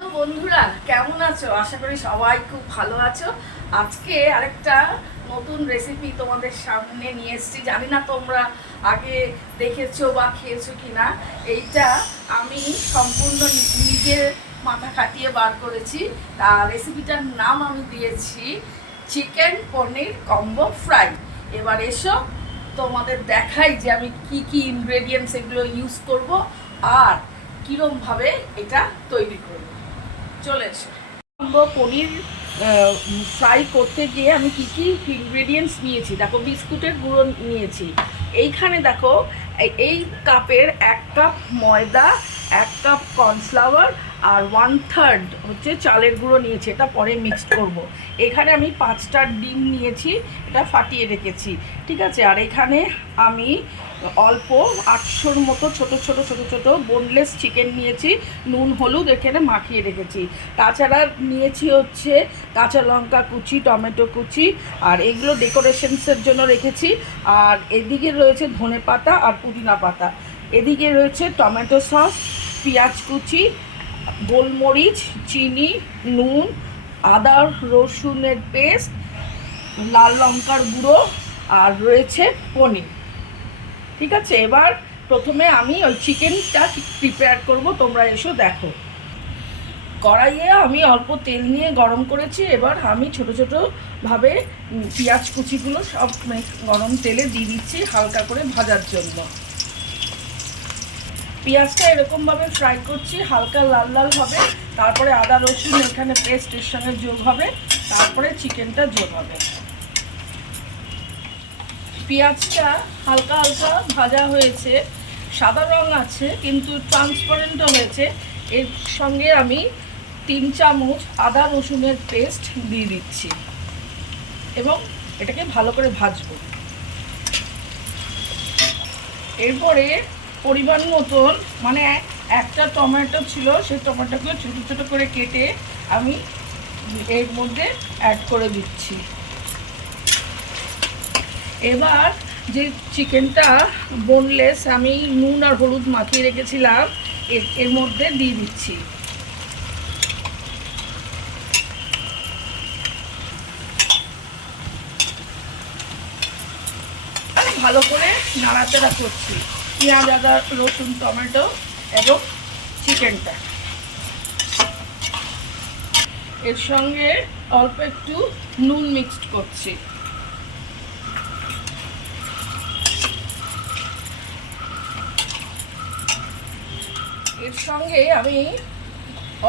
তো বন্ধুরা কেমন আছো? আশা করি সবাই খুব ভালো আছো। আজকে আরেকটা নতুন রেসিপি তোমাদের সামনে নিয়ে এসেছি। জানি না তোমরা আগে দেখেছো বা খেয়েছো কিনা। এইটা আমি সম্পূর্ণ নিজের মাথা খাটিয়ে বার করেছি। আর রেসিপিটার নাম আমি দিয়েছি চিকেন পনির কম্বো ফ্রাই। এবার এসো তোমাদের দেখাই যে আমি কি কি ইনগ্রেডিয়েন্টস এগুলো ইউজ করব আর কীরমভাবে এটা তৈরি করব। চলে এসো। পনির ফ্রাই করতে গিয়ে আমি কি কি ইনগ্রেডিয়েন্টস নিয়েছি দেখো। বিস্কুটের গুঁড়ো নিয়েছি। এইখানে দেখো এই কাপের 1 কাপ ময়দা, 1 কাপ কর্নফ্লাওয়ার আর 1/3 হচ্ছে চালের গুঁড়ো নিয়েছি। এটা পরে মিক্সড করব। এখানে আমি 5টা ডিম নিয়েছি, এটা ফাটিয়ে রেখেছি, ঠিক আছে। আর এখানে আমি অল্প 800-র মতো ছোট ছোট ছোট ছোট বোনলেস চিকেন নিয়েছি, নুন হলুদ এখানে মাখিয়ে রেখেছি। তাছাড়া নিয়েছি হচ্ছে কাঁচা লঙ্কা কুচি, টমেটো কুচি, আর এগুলো ডেকোরেশনসের জন্য রেখেছি। আর এদিকে রয়েছে ধনে পাতা আর পুদিনা পাতা। এদিকে রয়েছে টমেটো সস, পেঁয়াজ কুচি, গোলমরিচ, চিনি, নুন, আদা রসুনের পেস্ট, লাল লঙ্কার গুঁড়ো, আর রয়েছে পনির, ঠিক আছে। এবার প্রথমে আমি ওই চিকেনটা প্রিপেয়ার করব, তোমরা এসো দেখো। কড়াইয়ে আমি অল্প তেল নিয়ে গরম করেছি। এবার আমি ছোট ছোটোভাবে পেঁয়াজ কুচিগুলো সব গরম তেলে দিয়ে দিচ্ছি হালকা করে ভাজার জন্য। পেঁয়াজটা এরকমভাবে ফ্রাই করছি, হালকা লাল লাল হবে। তারপরে আদা রসুন এখানে পেস্টের সঙ্গে যোগ হবে, তারপরে চিকেনটা যোগ হবে। পেঁয়াজটা হালকা হালকা ভাজা হয়েছে, সাদা রং আছে কিন্তু ট্রান্সপারেন্টও হয়েছে। এর সঙ্গে আমি 3 চামচ আদা রসুনের পেস্ট দিয়ে দিচ্ছি এবং এটাকে ভালো করে ভাজবো। এরপরে পরিমাণ মতন মানে একটা টমেটো ছিল, সেই টমেটোকে ছোটো ছোটো করে কেটে আমি এর মধ্যে অ্যাড করে দিচ্ছি। এবার যে চিকেনটা বোনলেস আমি নুন আর হলুদ মাখিয়ে রেখেছিলাম এর মধ্যে দিয়ে দিচ্ছি। ভালো করে নাড়াচাড়া করছি পেঁয়াজ, আদা রসুন, টমেটো এবং চিকেনটা। এর সঙ্গে অল্প একটু নুন মিক্সড করছি। এর সঙ্গে আমি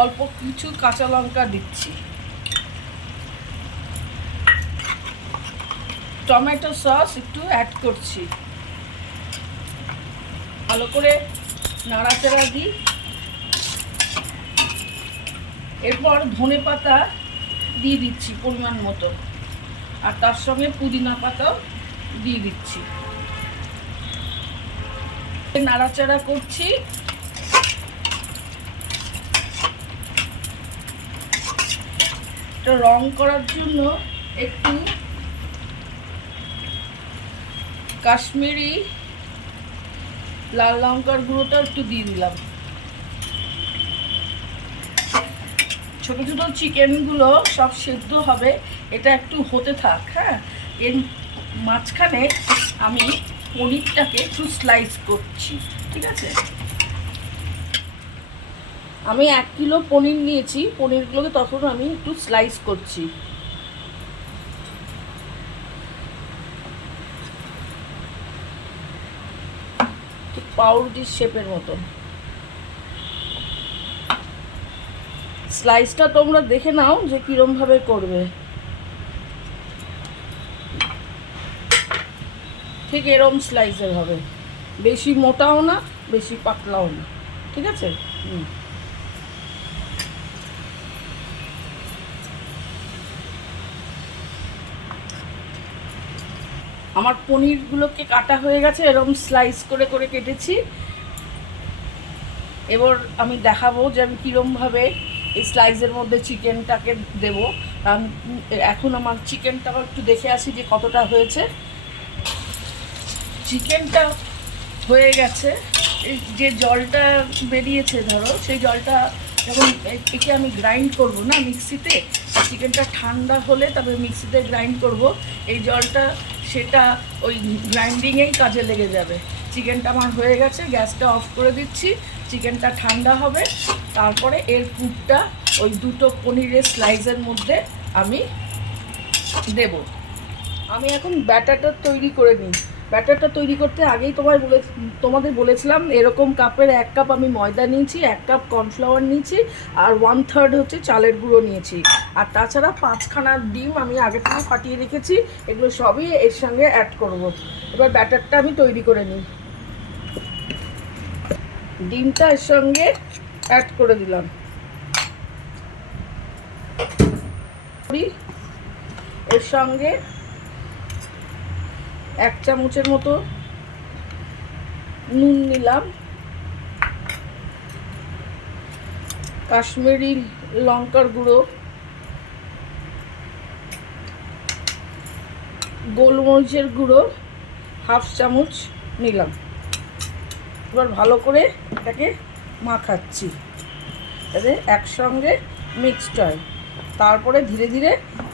অল্প কিছু কাঁচা লঙ্কা দিচ্ছি, টমেটো সস একটু অ্যাড করছি। ভালো করে নাড়াচাড়া দিই। এরপর ধনে পাতা দিয়ে দিচ্ছি পরিমাণ মতো, আর তার সঙ্গে পুদিনা পাতাও দিয়ে দিচ্ছি। নাড়াচাড়া করছি। রং করার জন্য একটু কাশ্মীরি লাল লঙ্কার গুঁড়োটা একটু দিয়ে দিলাম। ছোটো ছোটো চিকেনগুলো সব সেদ্ধ হবে, এটা একটু হতে থাক। হ্যাঁ, এর মাঝখানে আমি পনিরটাকে একটু স্লাইস করছি, ঠিক আছে। আমি 1 কিলো পনির নিয়েছি, পনিরগুলোকে তখন আমি একটু স্লাইস করছি। ঠিক পাউরুটির শেপের মতো স্লাইসটা তোমরা দেখে নাও যে কীরমভাবে করবে। ঠিক এরম স্লাইসের হবে, বেশি মোটাও না বেশি পাতলাও না, ঠিক আছে। আমার পনিরগুলোকে কাটা হয়ে গেছে, এরকম স্লাইস করে করে কেটেছি। এবার আমি দেখাবো যে আমি কীরমভাবে এই স্লাইসের মধ্যে চিকেনটাকে দেবো। কারণ এখন আমার চিকেনটাও একটু দেখে আসি যে কতটা হয়েছে। চিকেনটা হয়ে গেছে, যে জলটা বেরিয়েছে ধরো, সেই জলটা এবং একে আমি গ্রাইন্ড করব না মিক্সিতে, চিকেনটা ঠান্ডা হলে তবে মিক্সিতে গ্রাইন্ড করব। এই জলটা সেটা ওই গ্রাইন্ডিংয়েই কাজে লেগে যাবে। চিকেনটা আমার হয়ে গেছে, গ্যাসটা অফ করে দিচ্ছি। চিকেনটা ঠান্ডা হবে, তারপরে এর পুরটা ওই দুটো পনিরের স্লাইসের মধ্যে আমি দেব। আমি এখন ব্যাটারটা তৈরি করে নিই। ব্যাটারটা তৈরি করতে আগেই তোমাদের বলেছিলাম এরকম কাপের 1 কাপ আমি ময়দা নিয়েছি, 1 কাপ কর্নফ্লাওয়ার নিয়েছি, আর 1/3 হচ্ছে চালের গুঁড়ো নিয়েছি, আর তাছাড়া 5খানা ডিম আমি আগে থেকে ফাটিয়ে রেখেছি। এগুলো সবই এর সঙ্গে অ্যাড করব। এবার ব্যাটারটা আমি তৈরি করে নিই। ডিমটা এর সঙ্গে অ্যাড করে দিলাম। এর সঙ্গে 1 চামচের মতো নুন নিলাম, কাশ্মীরি লঙ্কার গুঁড়ো, গোলমরিচের গুঁড়ো 1/2 চামচ নিলাম। এবার ভালো করে এটাকে মাখাচ্ছি যাতে একসঙ্গে মিক্সড হয়। তারপরে ধীরে ধীরে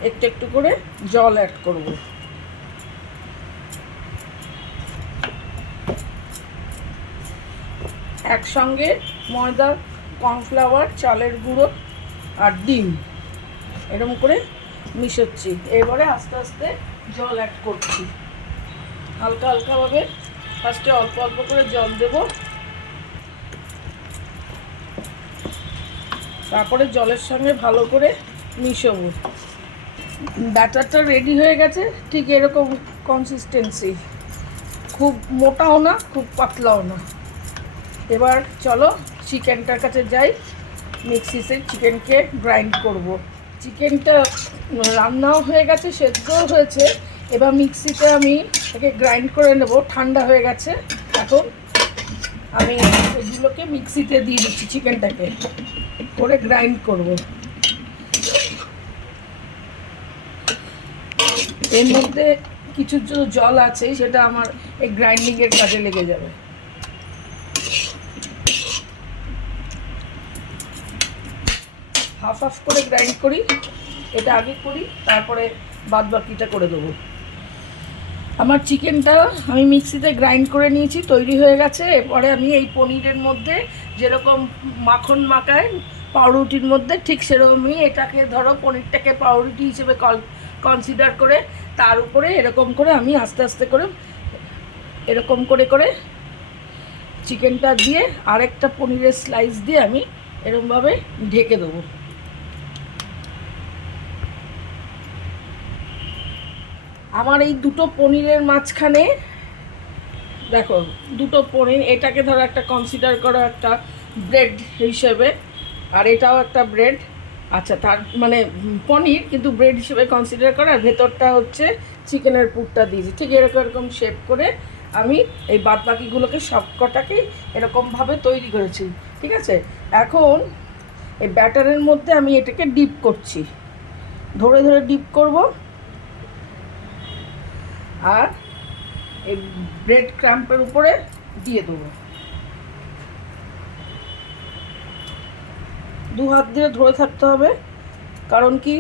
একটু একটু করে জল অ্যাড করব। একসঙ্গে ময়দা, কর্নফ্লাওয়ার, চালের গুঁড়ো আর ডিম এরকম করে মিশাচ্ছি। এবারে আস্তে আস্তে জল অ্যাড করছি, হালকা হালকাভাবে। ফার্স্টে অল্প অল্প করে জল দেব, তারপরে জলের সঙ্গে ভালো করে মিশাবো। ব্যাটারটা রেডি হয়ে গেছে, ঠিক এরকম কনসিস্টেন্সি, খুব মোটাও না খুব পাতলাও না। এবার চলো চিকেনটার কাছে যাই, মিক্সিতে চিকেনকে গ্রাইন্ড করব। চিকেনটা রান্নাও হয়ে গেছে, সেদ্ধও হয়েছে। এবার মিক্সিতে আমি একে গ্রাইন্ড করে নেব। ঠান্ডা হয়ে গেছে, এখন আমি এগুলোকে মিক্সিতে দিয়ে দিচ্ছি, চিকেনটাকে করে গ্রাইন্ড করব। এর মধ্যে কিছু জল আছে, সেটা আমার এই গ্রাইন্ডিংয়ের কাজে লেগে যাবে। হাফ হাফ করে গ্রাইন্ড করি, এটা আগে করি, তারপরে বাদ বাকিটা করে দেবো। আমার চিকেনটা আমি মিক্সিতে গ্রাইন্ড করে নিয়েছি, তৈরি হয়ে গেছে। এরপরে আমি এই পনিরের মধ্যে যেরকম মাখন মাখায় পাউরুটির মধ্যে, ঠিক সেরকমই এটাকে ধরো পনিরটাকে পাউরুটি হিসেবে কনসিডার করে তার উপরে এরকম করে আমি আস্তে আস্তে করে এরকম করে করে চিকেনটা দিয়ে আরেকটা পনিরের স্লাইস দিয়ে আমি এরকমভাবে ঢেকে দেবো। আমার এই দুটো পনিরের মাঝখানে দেখো, দুটো পনির, এটাকে ধরো একটা কনসিডার করো একটা ব্রেড হিসেবে, আর এটাও একটা ব্রেড। আচ্ছা, তার মানে পনির কিন্তু ব্রেড হিসেবে কনসিডার করো, আর ভেতরটা হচ্ছে চিকেনের পুরটা দিয়েছি। ঠিক এরকম এরকম শেপ করে আমি এই বাদবাকিগুলোকে সবকটাকেই এরকমভাবে তৈরি করেছি। ঠিক আছে, এখন এই ব্যাটারের মধ্যে আমি এটাকে ডিপ করছি, ধরে ধরে ডিপ করব, আর এই ব্রেড ক্রাম্পের উপরে দিয়ে দেবো। 2 হাত দিয়ে ধরে থাকতে হবে, কারণ কি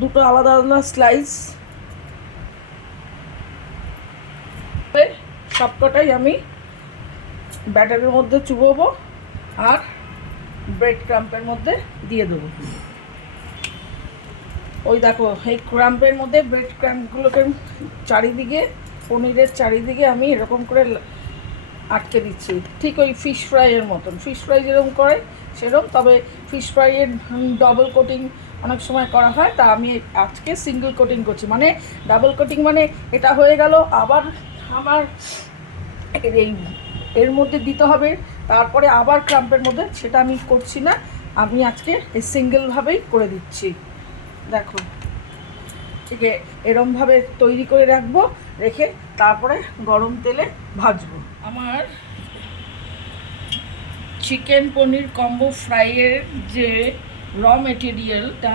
দুটো আলাদা আলাদা স্লাইস। সবকটাই আমি ব্যাটারের মধ্যে চুবোবো আর ব্রেড ক্রাম্পের মধ্যে দিয়ে দেবো। ওই দেখো, এই ক্রাম্পের মধ্যে ব্রেড ক্রাম্পগুলোকে চারিদিকে, পনিরের চারিদিকে আমি এরকম করে আটকে দিচ্ছি, ঠিক ওই ফিশ ফ্রাইয়ের মতন। ফিশ ফ্রাই যেরকম করে সেরকম, তবে ফিশ ফ্রাইয়ের ডবল কোটিং অনেক সময় করা হয়, তা আমি আজকে সিঙ্গেল কোটিং করছি। মানে ডাবল কোটিং মানে এটা হয়ে গেল, আবার আমার এই এর মধ্যে দিতে হবে, তারপরে আবার ক্রাম্পের মধ্যে, সেটা আমি করছি না। আমি আজকে এই সিঙ্গেলভাবেই করে দিচ্ছি। দেখো, ঠিক এরমভাবে তৈরি করে রাখবো, রেখে তারপরে গরম তেলে ভাজবো। আমার চিকেন পনির কম্বো ফ্রাইয়ের যে র মেটেরিয়ালটা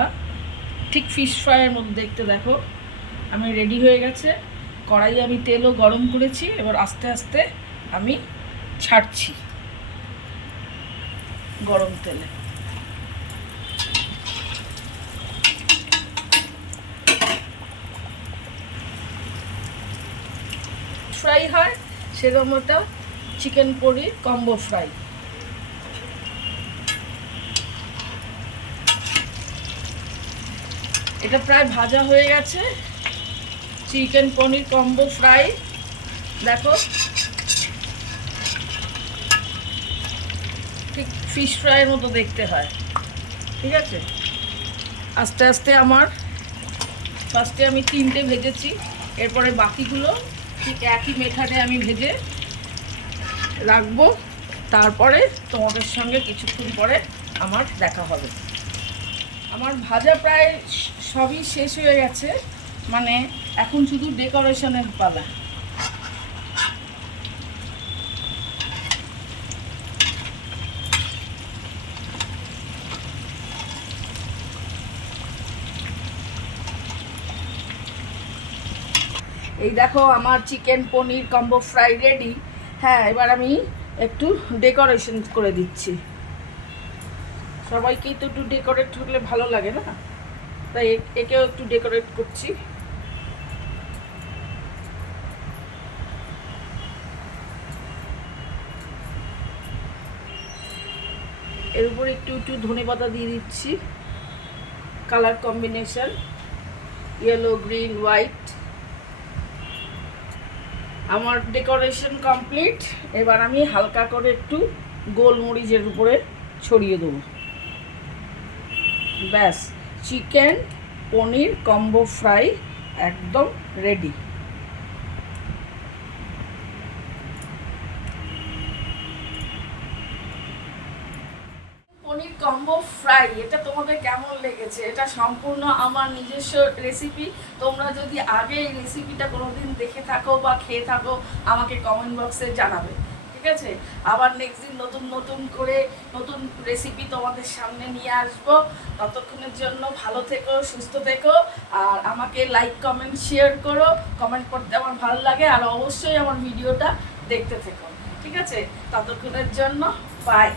ঠিক ফিশ ফ্রাইয়ের মধ্যে দেখতে, দেখো আমি রেডি হয়ে গেছে। কড়াই আমি তেলও গরম করেছি, এবার আস্তে আস্তে আমি ছাড়ছি গরম তেলে। ফ্রাই হয় সেরকম একটা চিকেন পনির কম্বো ফ্রাই। এটা প্রায় ভাজা হয়ে গেছে, চিকেন পনির কম্বো ফ্রাই। দেখো ঠিক ফিশ ফ্রাইয়ের মতো দেখতে হয়, ঠিক আছে। আস্তে আস্তে আমার ফার্স্টে আমি 3টে ভেজেছি, এরপরে বাকিগুলো ঠিক একই মেথডে আমি ভেজে রাখবো, তারপরে তোমাদের সঙ্গে কিছুক্ষণ পরে আমার দেখা হবে। আমার ভাজা প্রায় সবই শেষ হয়ে গেছে, মানে এখন শুধু ডেকোরেশনের পালা। এই দেখো আমার চিকেন পনির কম্বো ফ্রাই রেডি। হ্যাঁ, এবার আমি একটু ডেকোরেশন করে দিচ্ছি। সবাইকেই তো একটু ডেকোরেট হলে ভালো লাগে না, তাই একেও একটু ডেকোরেট করছি। এর উপর একটু একটু ধনেপাতা দিয়ে দিচ্ছি, colour combination yellow green white. আমার ডেকোরেশন কমপ্লিট। এবার আমি হালকা করে একটু গোলমরিচের উপরে ছড়িয়ে দেবো। ব্যাস, চিকেন পনির কম্বো ফ্রাই একদম রেডি। পনির কম্বো ফ্রাই এটা তোমাদের কেমন লেগেছে? এটা সম্পূর্ণ আমার নিজস্ব রেসিপি। তোমরা যদি আগে এই রেসিপিটা কোনোদিন দেখে থাকো বা খেয়ে থাকো আমাকে কমেন্ট বক্সে জানাবে, ঠিক আছে। আবার নেক্সট দিন নতুন নতুন করে নতুন রেসিপি তোমাদের সামনে নিয়ে আসবো। ততক্ষণের জন্য ভালো থেকো, সুস্থ থেকো, আর আমাকে লাইক কমেন্ট শেয়ার করো। কমেন্ট করতে আমার ভালো লাগে, আর অবশ্যই আমার ভিডিওটা দেখতে থেকো, ঠিক আছে। ততক্ষণের জন্য বাই।